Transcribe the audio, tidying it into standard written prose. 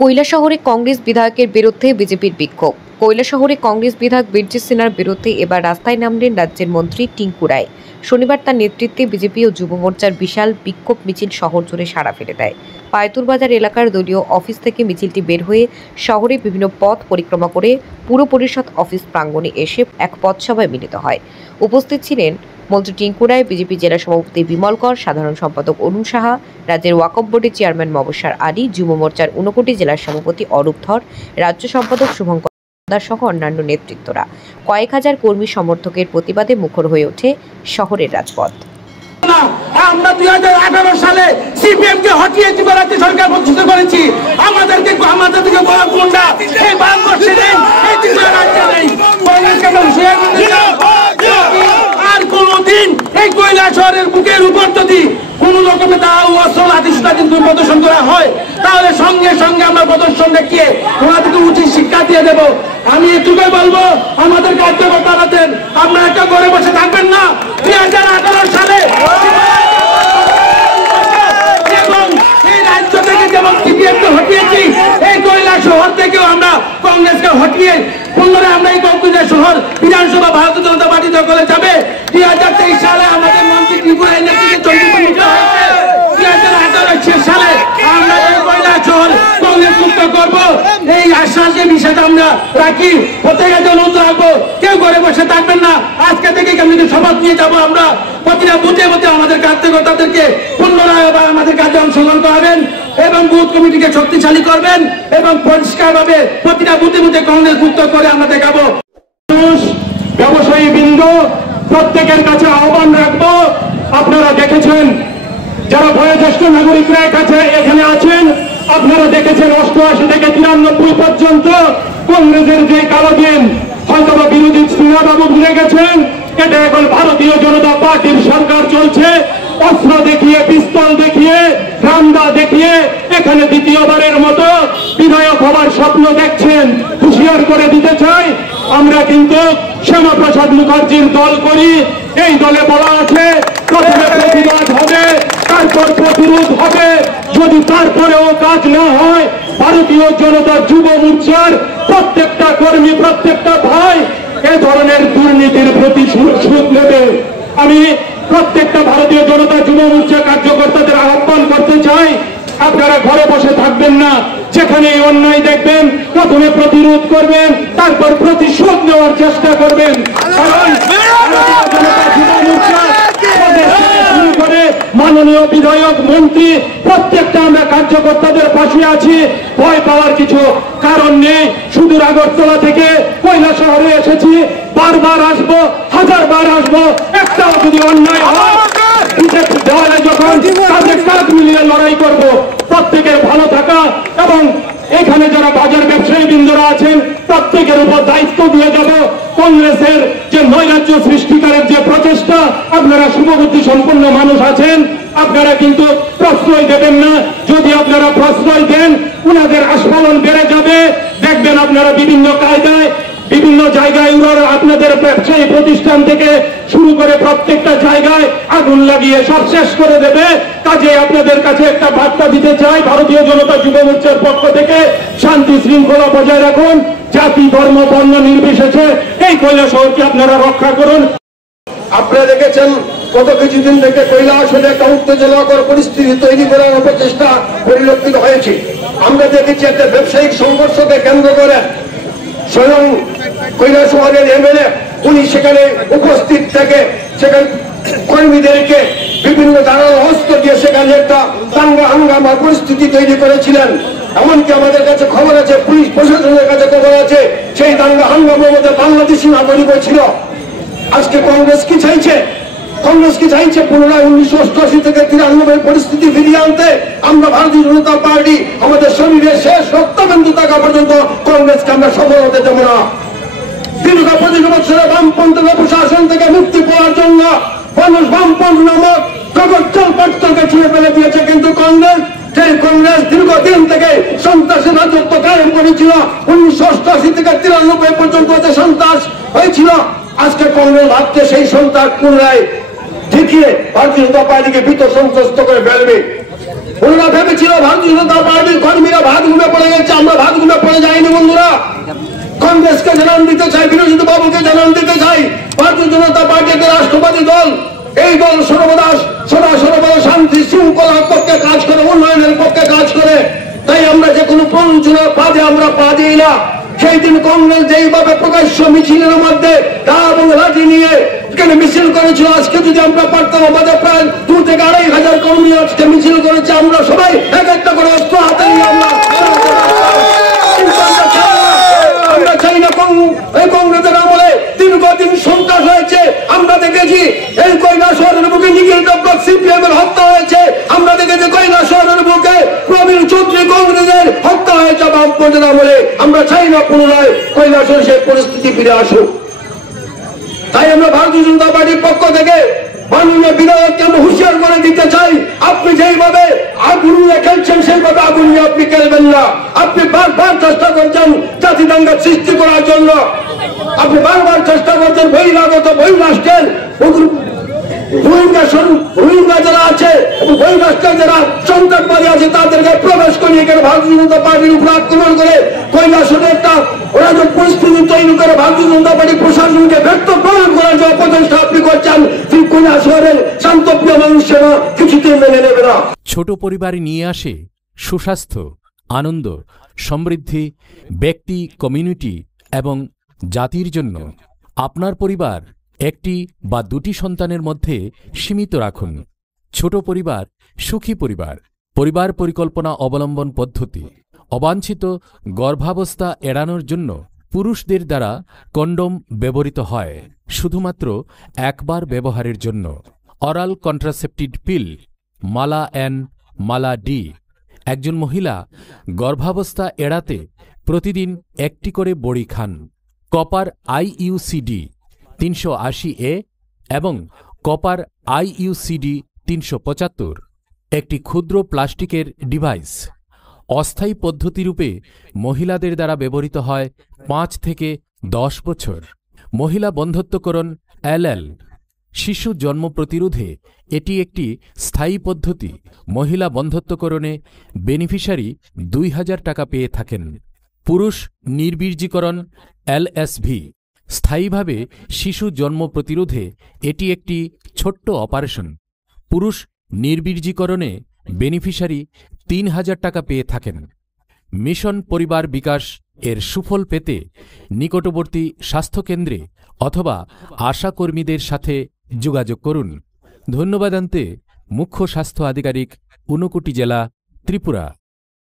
কৈলাসহরে কংগ্রেস বিধায়কের বিরুদ্ধে বিজেপির বিক্ষোভ। কৈলাসহরে কংগ্রেস বিধায়ক বীরজিৎ সিনহার বিরুদ্ধে এবার রাস্তায় নামলেন রাজ্যের মন্ত্রী টিঙ্কু রায়। শনিবার তার নেতৃত্বে বিজেপি ও যুব মোর্চার বিশাল বিক্ষোভ মিছিল শহর জুড়ে সাড়া ফেলে দেয়। পায়তুর বাজার এলাকার দলীয় অফিস থেকে মিছিলটি বের হয়ে শহরে বিভিন্ন পথ পরিক্রমা করে পুর পরিষদ অফিস প্রাঙ্গণে এসে এক পথসভায় মিলিত হয়। উপস্থিত ছিলেন মন্ত্রী টিঙ্কু রায়, বিজেপি জেলা সভাপতি বিমল কর, সাধারণ সম্পাদক অরুণ সাহা, রাজ্যের ওয়াকফ বোর্ডের চেয়ারম্যান মবস্বর আলী, যুব মোর্চার ঊনকোটি জেলার সভাপতি অরূপ ধর, রাজ্য সম্পাদক শুভঙ্কর সহ অন্যান্য নেতৃত্বরা। কয়েক হাজার কর্মী সমর্থকের প্রতিবাদে মুখর হয়ে ওঠে শহরের রাজপথ। আমরা 2018 সালে সিপিএম কে হটিয়ে রাজ্য সরকার প্রতিষ্ঠিত করেছি। আমাদের থেকে বড় গুন্ডা এই ভারতবর্ষে নেই, এই ত্রিপুরা রাজ্যে নেই। আর কোনদিন এই কৈলাসহরের বুকের উপর যদি কোন রকমের প্রদর্শন করা হয়, তাহলে সঙ্গে সঙ্গে আমরা প্রদর্শন দেখিয়ে ওনাদেরকে উচিত শিক্ষা দিয়ে দেব। আমি এটুকুই বলবো, আমাদের কার্যকর্তাদের আপনারা একটা ঘরে বসে থাকবেন না। 2018 সালে এবং এই রাজ্য থেকে যেমন সিপিএমকে হটিয়েছি, এই কৈলাসহর থেকেও আমরা কংগ্রেসকে হটিয়ে পুনরায় আমরা এই কৈলাসহর বিধানসভা ভারতীয় জনতা পার্টি দখলে যাবে। 2023 সালে আমাদের মন্ত্রী ত্রিপুরায় নেতৃত্বে চন্দ্রপুর হয়েছে। 2018 সালে আমরা এই কৈলাসহর কংগ্রেস মুক্ত করবো, এই আশ্বাসের বিষয়টা আমরা রাখি। প্রত্যেকের জন্য রাখবো, কেউ ঘরে বসে থাকবেন না। আজকে থেকে কেমনি শপথ নিয়ে যাবো আমরা। প্রতিটা বুথে বুথে আমাদের কার্যকর্তাদেরকে পুনরায় আমাদের কাজে অংশগ্রহণ করাবেন এবং বুথ কমিটিকে শক্তিশালী করবেন এবং পরিষ্কারভাবে প্রতিটা বুথে বুথে কংগ্রেস মুক্ত করে আমরা দেখাবো। ব্যবসায়ী বৃন্দ, প্রত্যেকের কাছে আহ্বান রাখবো, আপনারা দেখেছেন যারা বয়োজ্যেষ্ঠ নাগরিকরা কাছে এখানে আছেন, আপনারা দেখেছেন 88 থেকে 93 পর্যন্ত কংগ্রেসের যে কালো দিন হয়তো বিরোধী সিনহাবাবু ভুলে গেছেন। এটা এখন ভারতীয় জনতা পার্টির সরকার চলছে। অস্ত্র দেখিয়ে, পিস্তল দেখিয়ে, রামদা দেখিয়ে এখানে দ্বিতীয়বারের মতো বিধায়ক হবার স্বপ্ন দেখছেন। হুঁশিয়ার করে দিতে চাই, আমরা কিন্তু শ্যামাপ্রসাদ মুখার্জির দল করি। এই দলে বলা আছে প্রথমে প্রতিবাদ হবে, তারপর প্রতিরোধ হবে। যদি তারপরেও কাজ না হয়, ভারতীয় জনতা যুব মোর্চার প্রত্যেকটা কর্মী, প্রত্যেকটা ভাই এ ধরনের দুর্নীতির প্রতিশোধ নেবে। আমি প্রত্যেকটা ভারতীয় জনতা যুব মোর্চা কার্যকর্তাদের আহ্বান করতে চাই, আপনারা ঘরে বসে থাকবেন না। যেখানে অন্যায় দেখবেন প্রথমে প্রতিরোধ করবেন, তারপর প্রতিশোধ নেওয়ার চেষ্টা করবেন। কারণ মাননীয় বিধায়ক, মন্ত্রী প্রত্যেকটা আমরা কার্যকর্তাদের পাশে আছি। ভয় পাওয়ার কিছু কারণ নেই। সুদূর আগরতলা থেকে কৈলাসহরে এসেছি, বারবার আসবো, হাজারবার আসবো। একটাও যদি অন্যায় হয় দেওয়ালে যখন তাদের কাজ মিলিয়ে লড়াই করব। প্রত্যেকের ভালো থাকা এবং এখানে যারা বাজার ব্যবসায়ী বৃন্দরা আছেন প্রত্যেকের উপর দায়িত্ব দিয়ে যাব। কংগ্রেসের যে নৈরাজ্য সৃষ্টিকারের যে প্রচেষ্টা, আপনারা শুভবুদ্ধি সম্পন্ন মানুষ আছেন, আপনারা কিন্তু প্রশ্রয় দেবেন না। যদি আপনারা প্রশ্রয় দেন, ওনাদের আস্ফালন বেড়ে যাবে। দেখবেন আপনারা বিভিন্ন কায়দায় বিভিন্ন জায়গায় ওরা আপনাদের ব্যবসায়ী প্রতিষ্ঠান থেকে শুরু করে প্রত্যেকটা জায়গায় আগুন লাগিয়ে সব শেষ করে দেবে। কাজে আপনাদের কাছে একটা বার্তা দিতে চাই, ভারতীয় জনতা যুব মোর্চার পক্ষ থেকে শান্তি শৃঙ্খলা বজায় রাখুন। জাতি, ধর্ম, বর্ণ নির্বিশেষে এই কৈলাসহরকে আপনারা রক্ষা করুন। আপনারা দেখেছেন গত কিছুদিন থেকে কৈলাসহরে একটা উত্তেজনাকর পরিস্থিতি তৈরি করার প্রচেষ্টা পরিলক্ষিত হয়েছে। আমরা দেখেছি একটা ব্যবসায়িক সংঘর্ষকে কেন্দ্র করে স্বয়ং কৈলাসহরের এমএলএ উনি সেখানে উপস্থিত থেকে সেখানে কর্মীদেরকে বিভিন্ন ধারালো অস্ত্র দিয়ে সেখানে একটা দাঙ্গা হাঙ্গামার পরিস্থিতি তৈরি করেছিলেন। এমনকি আমাদের কাছে খবর আছে, পুলিশ প্রশাসনের কাছে খবর আছে, সেই দাঙ্গা হাঙ্গামার মধ্যে বাংলাদেশি নাগরিক ছিল। আজকে কংগ্রেস কি চাইছে? কংগ্রেস কি চাইছে পুনরায় 1988 থেকে 93 পরিস্থিতি ফিরিয়ে আনতে? আমরা ভারতীয় জনতা পার্টি আমাদের শরীরে শেষ রক্তবিন্দু থাকা পর্যন্ত কংগ্রেসকে আমরা সফল হতে দেব না। দীর্ঘ 25 বছরের বামপন্থী প্রশাসন থেকে মুক্তি পাওয়ার জন্য মানুষ বামপন্থ নামক জগজ্জল পত্রকে ছুঁয়ে ফেলে দিয়েছে। কিন্তু কংগ্রেস, যে কংগ্রেস দীর্ঘদিন থেকে সন্ত্রাসের রাজত্ব কায়েম করেছিল, 1988 থেকে 93 পর্যন্ত যে সন্ত্রাস হয়েছিল, আজকে কংগ্রেস ভাবছে সেই সন্ত্রাস পুনরায় দেখিয়ে ভারতীয় জনতা পার্টিকে ভীত সন্ত্রস্ত করে ফেলবে। ওনারা ভেবেছিল ভারতীয় জনতা পার্টির কর্মীরা ভাত ঘুমে পড়ে গেছে, আমরা ভাত ঘুমে পড়ে যাইনি বন্ধুরা। কংগ্রেসকে জানান দিতে চাই, বিরোধী বাবুকে জানান দিতে চাই, ভারতীয় জনতা পার্টি একটা রাষ্ট্রবাদী দল। এই দল সর্বদা শান্তি শৃঙ্খলার পক্ষে কাজ করে, উন্নয়নের পক্ষে কাজ করে। তাই আমরা যে কোনো প্ররোচনার ফাঁদে আমরা পা দিই না। সেই দিন কংগ্রেস যেইভাবে প্রকাশ্য মিছিলের মধ্যে দা এবং লাঠি নিয়ে এখানে মিছিল করেছিল, আজকে যদি আমরা পারতাম, আমাদের প্রায় 2 থেকে 2,500 কর্মী আজকে মিছিল করেছে, আমরা সবাই এক একটা করে অস্ত্র হাতে নিয়ে আমরা চাই না কংগ্রেসের আমলে দীর্ঘদিন সন্ত্রাস হয়েছে। আমরা দেখেছি এই কৈলাসহরের বুকে নিখিল দেবনাথ সিপিএম এর হত্যা হয়েছে, আমরা দেখেছি কৈলাসহরের বুকে প্রবীণ চৌধুরী কংগ্রেসের হত্যা হয়েছে বামপন্থীর আমলে। আমরা চাই না পুনরায় কৈলাসহর সেই পরিস্থিতি ফিরে আসুক। তাই আমরা ভারতীয় জনতা পার্টির পক্ষ থেকে মাননীয় বিধায়ককে আমরা হুঁশিয়ার করে দিতে চাই, আপনি যেইভাবে আগুন নিয়ে খেলছেন সেইভাবে আগুন নিয়ে আপনি খেলবেন না। আপনি বারবার চেষ্টা করছেন জাতি দাঙ্গা সৃষ্টি করার জন্য, আপনি বারবার চেষ্টা করছেন বহিরাগত বহিরাষ্ট্রের রোহিঙ্গা যারা আছে এবং বহিরাষ্ট্রের যারা সন্ত্রাসবাদী আছে তাদেরকে প্রবেশ করিয়ে এখানে ভারতীয় জনতা পার্টির উপর আক্রমণ করে কৈলাসহরে একটা অরাজক পরিস্থিতি তৈরি করে ভারতীয় জনতা পার্টি প্রশাসনকে ব্যর্থ প্রয়োগ করার যে অপচেষ্টা আপনি করছেন, ঠিক কৈলাসহরের শান্তপ্রিয় মানুষেরা কিছুতেই মেনে নেবে না। ছোট পরিবারে নিয়ে আসে সুস্বাস্থ্য, আনন্দ, সমৃদ্ধি, ব্যক্তি, কমিউনিটি এবং জাতির জন্য। আপনার পরিবার একটি বা দুটি সন্তানের মধ্যে সীমিত রাখুন। ছোট পরিবার সুখী পরিবার। পরিবার পরিকল্পনা অবলম্বন পদ্ধতি। অবাঞ্ছিত গর্ভাবস্থা এড়ানোর জন্য পুরুষদের দ্বারা কন্ডোম ব্যবহৃত হয় শুধুমাত্র একবার ব্যবহারের জন্য। অরাল কন্ট্রাসেপ্টিভ পিল, মালা এন, মালা ডি। একজন মহিলা গর্ভাবস্থা এড়াতে প্রতিদিন একটি করে বড়ি খান। কপার IUCD 380A এবং কপার IUCD 375 একটি ক্ষুদ্র প্লাস্টিকের ডিভাইস। অস্থায়ী পদ্ধতিরূপে মহিলাদের দ্বারা ব্যবহৃত হয় 5 থেকে 10 বছর। মহিলা বন্ধ্যত্বকরণ LL। শিশু জন্ম প্রতিরোধে এটি একটি স্থায়ী পদ্ধতি। মহিলা বন্ধ্যত্বকরণে বেনিফিশিয়ারি 2000 টাকা পেয়ে থাকেন। পুরুষ নির্বীর্যীকরণ LSV। স্থায়ীভাবে শিশু জন্ম প্রতিরোধে এটি একটি ছোট্ট অপারেশন। পুরুষ নির্বীর্যীকরণে বেনিফিশিয়ারি 3000 টাকা পেয়ে থাকেন। মিশন পরিবার বিকাশ এর সুফল পেতে নিকটবর্তী স্বাস্থ্যকেন্দ্রে অথবা আশাকর্মীদের সাথে যোগাযোগ করুন। ধন্যবাদ আনতে মুখ্য স্বাস্থ্য আধিকারিক, ঊনকোটি জেলা, ত্রিপুরা।